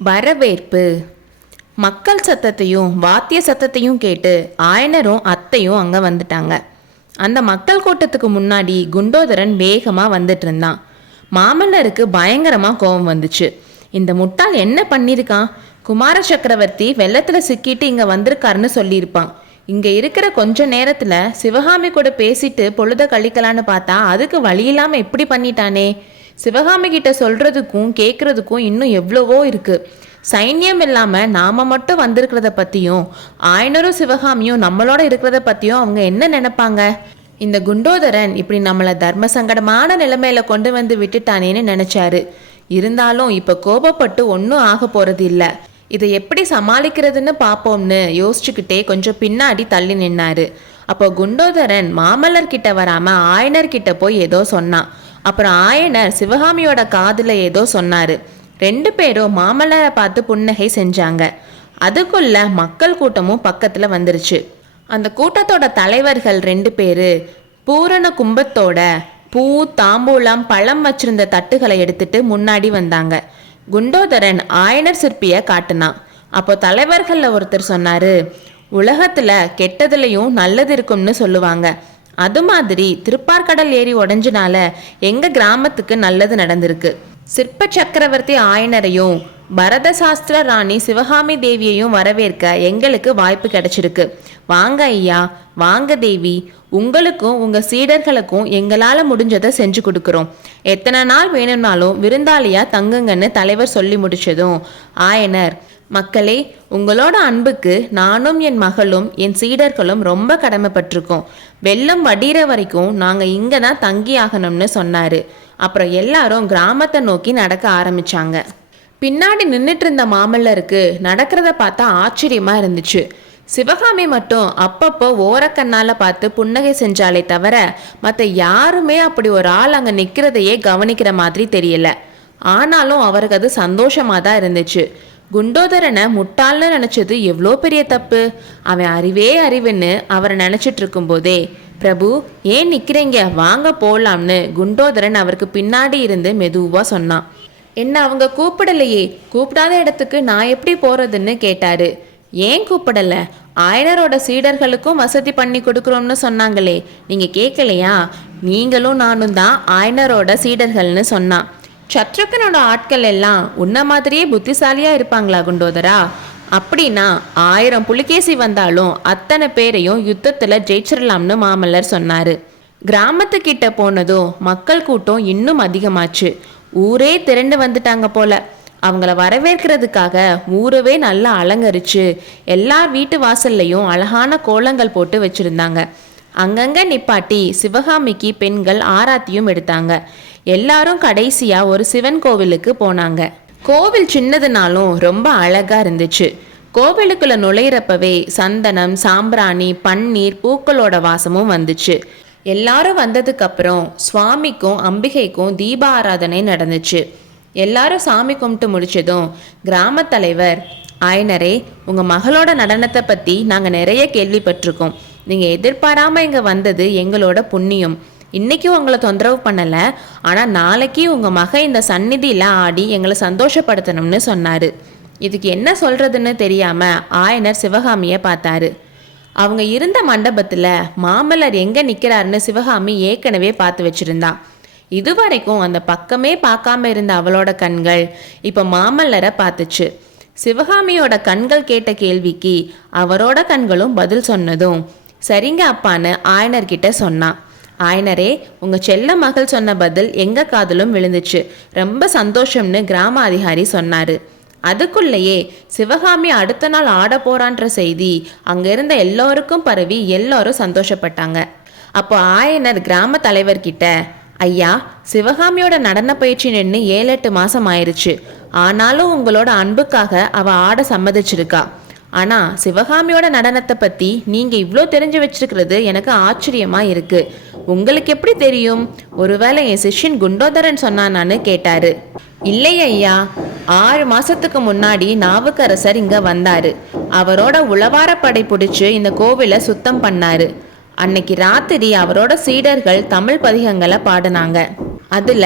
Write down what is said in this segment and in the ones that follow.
வரவேற்பு. மக்கள் சத்தத்தையும் வாத்திய சத்தத்தையும் கேட்டு ஆயனரும் அத்தையும் அங்கே வந்துட்டாங்க. அந்த மக்கள் கூட்டத்துக்கு முன்னாடி குண்டோதரன் வேகமாக வந்துட்டு இருந்தான். மாமல்லருக்கு பயங்கரமாக கோபம் வந்துச்சு. இந்த முட்டாள் என்ன பண்ணியிருக்கான்? குமார சக்கரவர்த்தி வெள்ளத்தில் சிக்கிட்டு இங்கே வந்திருக்காருன்னு சொல்லியிருப்பான். இங்கே இருக்கிற கொஞ்ச நேரத்தில் சிவகாமி கூட பேசிட்டு பொழுத கழிக்கலான்னு பார்த்தா அதுக்கு வழி இல்லாமல் இப்படி பண்ணிட்டானே. சிவகாமி கிட்ட சொல்றதுக்கும் கேட்கறதுக்கும் இன்னும் எவ்வளவோ இருக்கு. சைன்யம் இல்லாம நாம மட்டும் வந்திருக்கிறத பத்தியும் ஆயனரும் சிவகாமியும் நம்மளோட இருக்கிறத பத்தியும் அவங்க என்ன நினைப்பாங்க? இந்த குண்டோதரன் இப்படி நம்மளை தர்ம சங்கடமான நிலைமையில கொண்டு வந்து விட்டுட்டானேன்னு நினைச்சாரு. இருந்தாலும் இப்ப கோபப்பட்டு ஒன்றும் ஆக போறது இல்லை. இதை எப்படி சமாளிக்கிறதுன்னு பார்ப்போம்னு யோசிச்சுக்கிட்டே கொஞ்சம் பின்னாடி தள்ளி நின்னாரு. அப்போ குண்டோதரன் மாமல்லர் கிட்ட வராம ஆயனர் கிட்ட போய் ஏதோ சொன்னான். அப்புறம் ஆயனர் சிவகாமியோட காதுல ஏதோ சொன்னாரு. 2 பேரும் மாமல்லரை பார்த்து புன்னகை செஞ்சாங்க. அதுக்குள்ள மக்கள் கூட்டமும் பக்கத்துல வந்துருச்சு. அந்த கூட்டத்தோட தலைவர்கள் 2 பேரு பூரண கும்பத்தோட பூ தாம்பூலம் பழம் வச்சிருந்த தட்டுகளை எடுத்துட்டு முன்னாடி வந்தாங்க. குண்டோதரன் ஆயனர் சிற்பிய காட்டுனான். அப்போ தலைவர்கள்ல ஒருத்தர் சொன்னாரு, உலகத்துல கெட்டதுலயும் நல்லது இருக்கும்னு சொல்லுவாங்க. அது மாதிரி திருப்பார்கடல் ஏரி உடஞ்சினால எங்க கிராமத்துக்கு நல்லது நடந்திருக்கு. சிற்ப சக்கரவர்த்தி ஆயனரையும் பரத சாஸ்திர ராணி சிவகாமி தேவியையும் வரவேற்க எங்களுக்கு வாய்ப்பு கிடைச்சிருக்கு. வாங்க ஐயா, வாங்க தேவி. உங்களுக்கும் உங்க சீடர்களுக்கும் எங்களால முடிஞ்சதை செஞ்சு கொடுக்குறோம். எத்தனை நாள் வேணும்னாலும் விருந்தாளியா தங்குங்கன்னு தலைவர் சொல்லி முடிச்சதும் ஆயனர், மக்களே, உங்களோட அன்புக்கு நானும் என் மகளும் என் சீடர்களும் ரொம்ப கடமைப்பட்டிருக்கோம். வெள்ளம் வடிகிற வரைக்கும் நாங்கள் இங்கே தான் தங்கி ஆகணும்னு சொன்னார். அப்புறம் எல்லாரும் கிராமத்தை நோக்கி நடக்க ஆரம்பிச்சாங்க. பின்னாடி நின்றுட்டு இருந்த மாமல்லருக்கு நடக்கிறத பார்த்தா ஆச்சரியமா இருந்துச்சு. சிவகாமி மட்டும் அப்பப்போ ஓரக்கண்ணால் பார்த்து புன்னகை செஞ்சாலே தவிர மற்ற யாருமே அப்படி ஒரு ஆள் அங்கே நிற்கிறதையே கவனிக்கிற மாதிரி தெரியல. ஆனாலும் அவருக்கு அது சந்தோஷமாக தான் இருந்துச்சு. குண்டோதரனை முட்டாள்னு நினச்சது எவ்வளோ பெரிய தப்பு. அவன் அறிவே அறிவுன்னு அவரை நினச்சிட்டு இருக்கும்போதே, பிரபு ஏன் நிற்கிறீங்க, வாங்க போகலாம்னு குண்டோதரன் அவருக்கு பின்னாடி இருந்து மெதுவாக சொன்னான். என்ன அவங்க கூப்பிடலையே, கூப்பிடாத இடத்துக்கு நான் எப்படி போகிறதுன்னு கேட்டாரு. ஏன் கூப்பிடல? ஆயனரோட சீடர்களுக்கும் வசதி பண்ணி கொடுக்குறோம்னு சொன்னாங்களே, நீங்கள் கேட்கலையா? நீங்களும் நானும் தான் ஆயனரோட சீடர்கள்னு சொன்னான். சத்ருக்கனோட ஆட்கள் எல்லாம் உன்ன மாதிரியே புத்திசாலியா இருப்பாங்களா குண்டோதரா? அப்படின்னா 1000 புலிகேசி வந்தாலும் அத்தனை பேரையும் யுத்தத்துல ஜெயிச்சிடலாம்னு மாமல்லர் சொன்னாரு. கிராமத்துக்கிட்ட போனதும் மக்கள் கூட்டம் இன்னும் அதிகமாச்சு. ஊரே திரண்டு வந்துட்டாங்க போல. அவங்கள வரவேற்கிறதுக்காக ஊரவே நல்லா அலங்கரிச்சு எல்லார் வீட்டு வாசல்லையும் அழகான கோலங்கள் போட்டு வச்சிருந்தாங்க. அங்கங்க நிப்பாட்டி சிவகாமிக்கு பெண்கள் ஆராத்தியும் எடுத்தாங்க. எல்லாரும் கடைசியா ஒரு சிவன் கோவிலுக்கு போனாங்க. கோவில் சின்னதுனாலும் ரொம்ப அழகா இருந்துச்சு. கோவிலுக்குள்ள நுழையிறப்பவே சந்தனம், சாம்பிராணி, பன்னீர், பூக்களோட வாசமும் வந்துச்சு. எல்லாரும் வந்ததுக்கு அப்புறம் சுவாமிக்கும் அம்பிகைக்கும் தீப ஆராதனை நடந்துச்சு. எல்லாரும் சாமி கும்பிட்டு முடிச்சதும் கிராம தலைவர், ஆயனரே, உங்க மகளோட நடனத்தை பத்தி நாங்க நிறைய கேள்விப்பட்டிருக்கோம். நீங்க எதிர்பாராம இங்க வந்தது எங்களோட புண்ணியம். இன்னைக்கும் உங்களை தொந்தரவு பண்ணல, ஆனா நாளைக்கு உங்க மக இந்த சந்நிதியில ஆடி எங்களை சந்தோஷப்படுத்தணும்னு சொன்னாரு. இதுக்கு என்ன சொல்றதுன்னு தெரியாம ஆயனர் சிவகாமிய பார்த்தாரு. அவங்க இருந்த மண்டபத்துல மாமல்லர் எங்க நிக்கிறாருன்னு சிவகாமி ஏற்கனவே பார்த்து வச்சிருந்தா. இதுவரைக்கும் அந்த பக்கமே பார்க்காம இருந்த அவளோட கண்கள் இப்ப மாமல்லரை பார்த்துச்சு. சிவகாமியோட கண்கள் கேட்ட கேள்விக்கு அவரோட கண்களும் பதில் சொன்னதும், சரிங்க அப்பான்னு ஆயனர்கிட்ட சொன்னான். ஆயனரே, உங்க செல்ல மகள் சொன்ன பதில் எங்க காதலும் விழுந்துச்சு, ரொம்ப சந்தோஷம்னு கிராம அதிகாரி சொன்னாரு. அதுக்குள்ளேயே சிவகாமி அடுத்த நாள் ஆட போறான்ற செய்தி அங்க இருந்த எல்லோருக்கும் பரவி எல்லாரும் சந்தோஷப்பட்டாங்க. அப்போ ஆயனர் கிராம தலைவர்கிட்ட, ஐயா, சிவகாமியோட நடன பயிற்சி நின்று 7-8 மாசம் ஆயிருச்சு. ஆனாலும் உங்களோட அன்புக்காக அவ ஆட சம்மதிச்சிருக்கா. ஆனா சிவகாமியோட நடனத்தை பத்தி நீங்க இவ்வளோ தெரிஞ்சு வச்சிருக்கிறது எனக்கு ஆச்சரியமா இருக்கு. உங்களுக்கு எப்படி தெரியும்? ஒருவேளை என் சிஷ்யன் குண்டோதரன் சொன்னான்னு கேட்டாரு. இல்லை ஐயா, 6 மாசத்துக்கு முன்னாடி நாவுக்கரசர் இங்க வந்தாரு. அவரோட உளவாரப்படை பிடிச்சு இந்த கோவிலை சுத்தம் பண்ணாரு. அன்னைக்கு ராத்திரி அவரோட சீடர்கள் தமிழ் பதிகங்களை பாடினாங்க. அதுல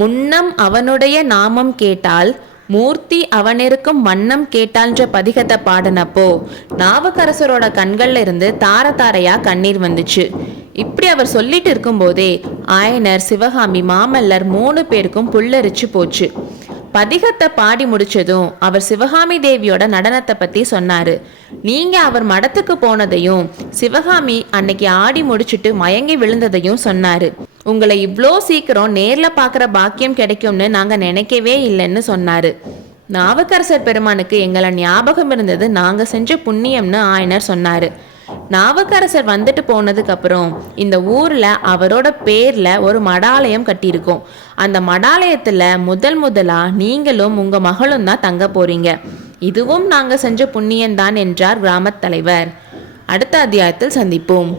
முன்னம் அவனுடைய நாமம் கேட்டால் மூர்த்தி அவனிருக்கும் வண்ணம் கேட்டான்ற பதிகத்தை பாடினப்போ நாவுக்கரசரோட கண்கள்ல இருந்து தார தாரையா கண்ணீர் வந்துச்சு. இப்படி அவர் சொல்லிட்டு இருக்கும்போதே ஆயனர், சிவகாமி, மாமல்லர் 3 பேருக்கும் புல்லரிச்சு போச்சு. பதிகத்தை பாடி முடிச்சதும் அவர் சிவகாமி தேவியோட நடனத்தை பத்தி சொன்னாரு. நீங்க அவர் மடத்துக்கு போனதையும் சிவகாமி அன்னைக்கு ஆடி முடிச்சுட்டு மயங்கி விழுந்ததையும் சொன்னாரு. உங்களை இவ்வளோ சீக்கிரம் நேர்ல பார்க்குற பாக்கியம் கிடைக்கும்னு நாங்க நினைக்கவே இல்லைன்னு சொன்னாரு. நாவுக்கரசர் பெருமானுக்கு எங்களை ஞாபகம் இருந்தது நாங்க செஞ்ச புண்ணியம்னு ஆயனர் சொன்னாரு. நாவுக்கரசர் வந்துட்டு போனதுக்கு அப்புறம் இந்த ஊர்ல அவரோட பேர்ல ஒரு மடாலயம் கட்டியிருக்கோம். அந்த மடாலயத்துல முதலா நீங்களும் உங்க மகளும் தான் தங்க போறீங்க. இதுவும் நாங்க செஞ்ச புண்ணியம்தான் என்றார் கிராமத் தலைவர். அடுத்த அத்தியாயத்தில் சந்திப்போம்.